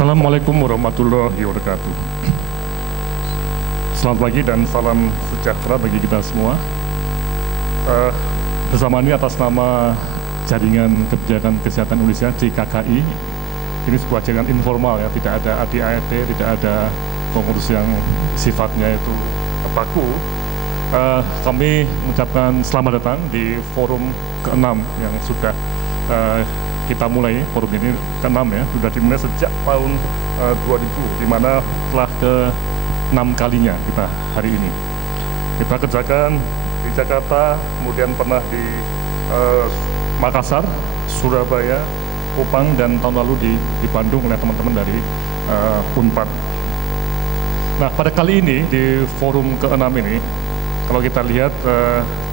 Assalamualaikum warahmatullahi wabarakatuh. Selamat pagi dan salam sejahtera bagi kita semua. Bersama ini atas nama Jaringan Kebijakan Kesehatan Indonesia JKKI. Ini sebuah jaringan informal ya, tidak ada AD/ART, tidak ada pengurus yang sifatnya itu baku. Kami mengucapkan selamat datang di forum ke-6 yang sudah kita mulai. Forum ini ke-6 ya, sudah dimulai sejak tahun 2000, di mana telah ke-6 kalinya kita hari ini. Kita kerjakan di Jakarta, kemudian pernah di Makassar, Surabaya, Kupang, dan tahun lalu di Bandung oleh teman-teman dari Unpad. Nah, pada kali ini di forum ke-6 ini, kalau kita lihat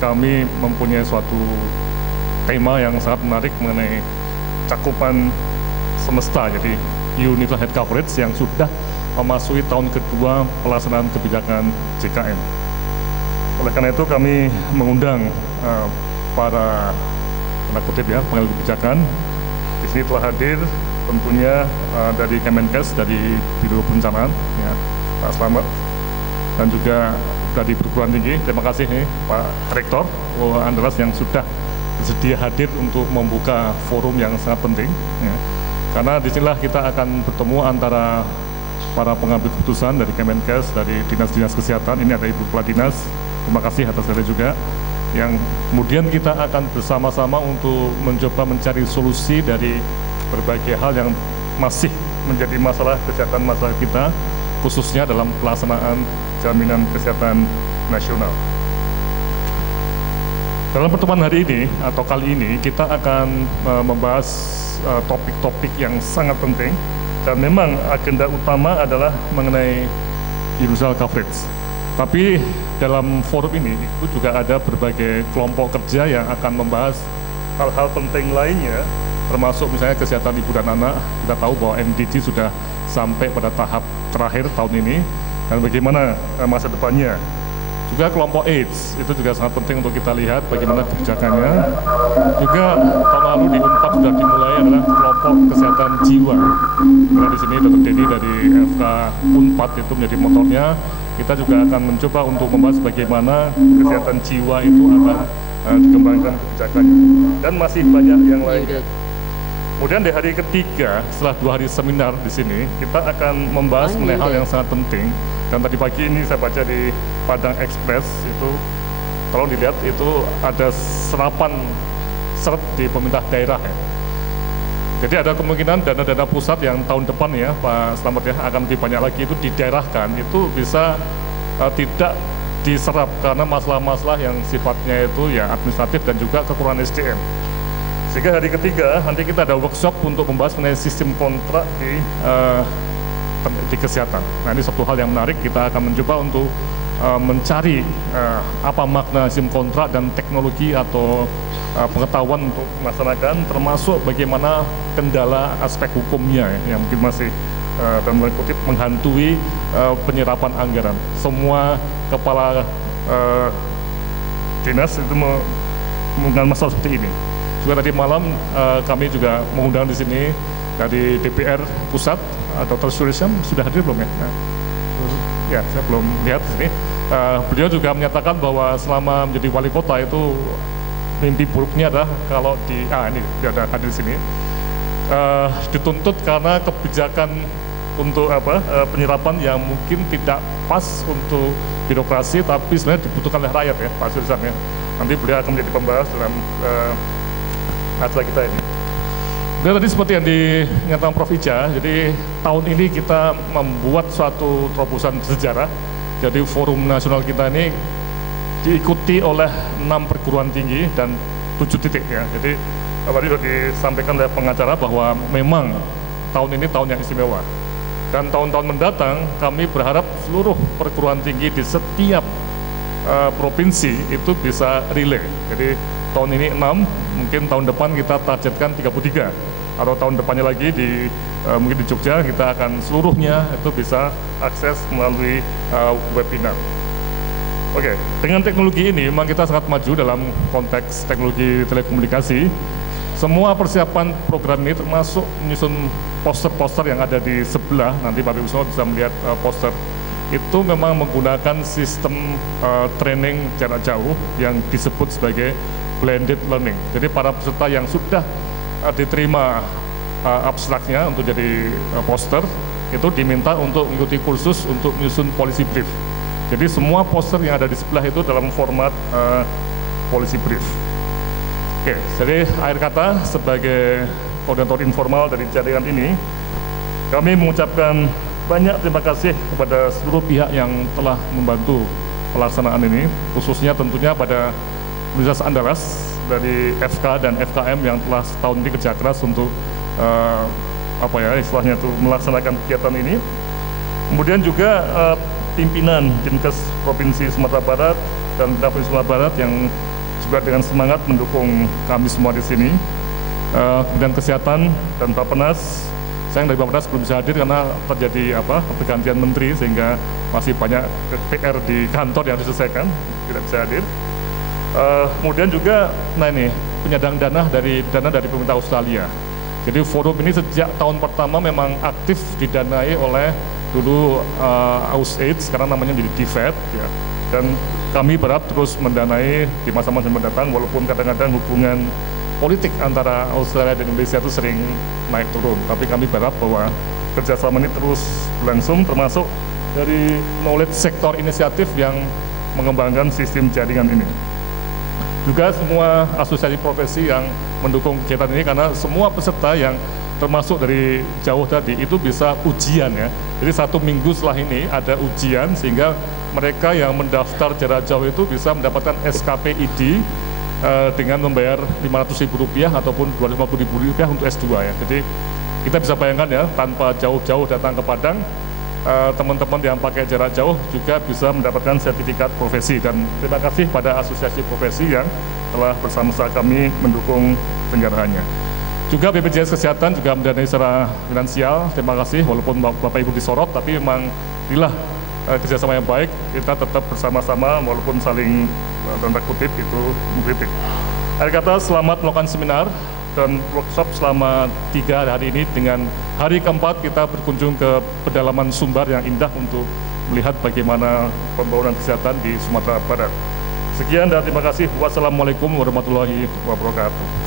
kami mempunyai suatu tema yang sangat menarik mengenai cakupan semesta, jadi Universal Health Coverage yang sudah memasuki tahun kedua pelaksanaan kebijakan JKN. Oleh karena itu kami mengundang para tanda kutip ya, pengambil kebijakan. Di sini telah hadir tentunya dari Kemenkes, dari Biro Perencanaan, ya, Pak Slamet, dan juga dari perguruan tinggi. Terima kasih nih Pak Rektor Andreas yang sudah bersedia hadir untuk membuka forum yang sangat penting, ya. Karena disinilah kita akan bertemu antara para pengambil keputusan dari Kemenkes, dari dinas-dinas kesehatan. Ini ada Ibu Kepala Dinas, terima kasih atas hadirnya juga, yang kemudian kita akan bersama-sama untuk mencoba mencari solusi dari berbagai hal yang masih menjadi masalah kesehatan masyarakat kita, khususnya dalam pelaksanaan jaminan kesehatan nasional. Dalam pertemuan hari ini atau kali ini kita akan membahas topik-topik yang sangat penting, dan memang agenda utama adalah mengenai universal coverage. Tapi dalam forum ini itu juga ada berbagai kelompok kerja yang akan membahas hal-hal penting lainnya, termasuk misalnya kesehatan ibu dan anak. Kita tahu bahwa MDG sudah sampai pada tahap terakhir tahun ini, dan bagaimana masa depannya. Juga kelompok AIDS itu juga sangat penting untuk kita lihat bagaimana kebijakannya. Juga tahun lalu di Unpad sudah dimulai adalah kelompok kesehatan jiwa. Karena di sini Dr. Denny dari FK Unpad itu menjadi motornya. Kita juga akan mencoba untuk membahas bagaimana kesehatan jiwa itu akan dikembangkan kebijakannya. Dan masih banyak yang lainnya. Kemudian di hari ketiga, setelah 2 hari seminar di sini, kita akan membahas mengenai hal yang sangat penting. Dan tadi pagi ini saya baca di Padang Express itu, kalau dilihat itu ada serapan seret di pemerintah daerah ya. Jadi ada kemungkinan dana-dana pusat yang tahun depan ya Pak Slamet ya akan lebih banyak lagi itu didaerahkan, itu bisa tidak diserap karena masalah-masalah yang sifatnya itu ya administratif dan juga kekurangan SDM. Sehingga hari ketiga nanti kita ada workshop untuk membahas mengenai sistem kontrak di kesehatan. Nah, ini satu hal yang menarik, kita akan mencoba untuk mencari apa makna sistem kontrak dan teknologi atau pengetahuan untuk melaksanakan, termasuk bagaimana kendala aspek hukumnya yang mungkin masih dalam tanda kutip menghantui penyerapan anggaran. Semua kepala dinas itu menggunakan masalah seperti ini. Juga tadi malam kami juga mengundang di sini dari DPR pusat, Dr. Surisham sudah hadir belum ya? Nah, ya, saya belum lihat di sini. Beliau juga menyatakan bahwa selama menjadi wali kota itu mimpi buruknya adalah kalau ini dia ada hadir di sini, dituntut karena kebijakan untuk penyerapan yang mungkin tidak pas untuk birokrasi, tapi sebenarnya dibutuhkan oleh rakyat ya, Pak Surisham ya. Nanti beliau akan menjadi pembahas dalam acara kita ini. Dan tadi seperti yang dinyatakan Prof. Ija, jadi tahun ini kita membuat suatu terobosan sejarah. Jadi forum nasional kita ini diikuti oleh 6 perguruan tinggi dan 7 titik ya. Jadi tadi sudah disampaikan oleh pengacara bahwa memang tahun ini tahun yang istimewa. Dan tahun-tahun mendatang kami berharap seluruh perguruan tinggi di setiap provinsi itu bisa relay. Jadi tahun ini 6, mungkin tahun depan kita targetkan 33, atau tahun depannya lagi mungkin di Jogja kita akan seluruhnya itu bisa akses melalui webinar. Oke, dengan teknologi ini memang kita sangat maju dalam konteks teknologi telekomunikasi. Semua persiapan program ini termasuk menyusun poster-poster yang ada di sebelah, nanti Bapak Ibu semua bisa melihat poster, itu memang menggunakan sistem training jarak jauh yang disebut sebagai blended learning. Jadi para peserta yang sudah diterima abstraknya untuk jadi poster, itu diminta untuk mengikuti kursus untuk menyusun policy brief. Jadi semua poster yang ada di sebelah itu dalam format policy brief. Oke, jadi akhir kata sebagai koordinator informal dari jaringan ini, kami mengucapkan banyak terima kasih kepada seluruh pihak yang telah membantu pelaksanaan ini, khususnya tentunya pada Universitas Andalas dari FK dan FKM yang telah setahun ini kerja keras untuk istilahnya itu melaksanakan kegiatan ini. Kemudian juga pimpinan Dinkes Provinsi Sumatera Barat dan Provinsi Sumatera Barat yang juga dengan semangat mendukung kami semua di sini. Kemudian kesehatan dan Bappenas. Sayang dari Bappenas belum bisa hadir karena terjadi pergantian menteri sehingga masih banyak PR di kantor yang harus diselesaikan, tidak bisa hadir. Kemudian juga penyandang dana dari pemerintah Australia. Jadi forum ini sejak tahun pertama memang aktif didanai oleh dulu AusAid, sekarang namanya menjadi DFAT ya. Dan kami berharap terus mendanai di masa-masa mendatang, walaupun kadang-kadang hubungan politik antara Australia dan Indonesia itu sering naik turun. Tapi kami berharap bahwa kerjasama ini terus berlangsung, termasuk dari knowledge sektor inisiatif yang mengembangkan sistem jaringan ini. Juga semua asosiasi profesi yang mendukung kegiatan ini, karena semua peserta yang termasuk dari jauh tadi itu bisa ujian ya. Jadi 1 minggu setelah ini ada ujian sehingga mereka yang mendaftar jarak jauh itu bisa mendapatkan SKPID dengan membayar Rp500.000 ataupun Rp250.000 untuk S2 ya. Jadi kita bisa bayangkan ya, tanpa jauh-jauh datang ke Padang, teman-teman yang pakai jarak jauh juga bisa mendapatkan sertifikat profesi. Dan terima kasih pada asosiasi profesi yang telah bersama-sama kami mendukung penyelenggaranya. Juga BPJS Kesehatan juga mendanai secara finansial. Terima kasih, walaupun Bapak Ibu disorot, tapi memang inilah kerjasama yang baik. Kita tetap bersama-sama walaupun saling tanda kutip itu mengkritik. Akhir kata, selamat melakukan seminar dan workshop selama 3 hari ini. Dengan hari keempat kita berkunjung ke pedalaman Sumbar yang indah untuk melihat bagaimana pembangunan kesehatan di Sumatera Barat. Sekian dan terima kasih. Wassalamualaikum warahmatullahi wabarakatuh.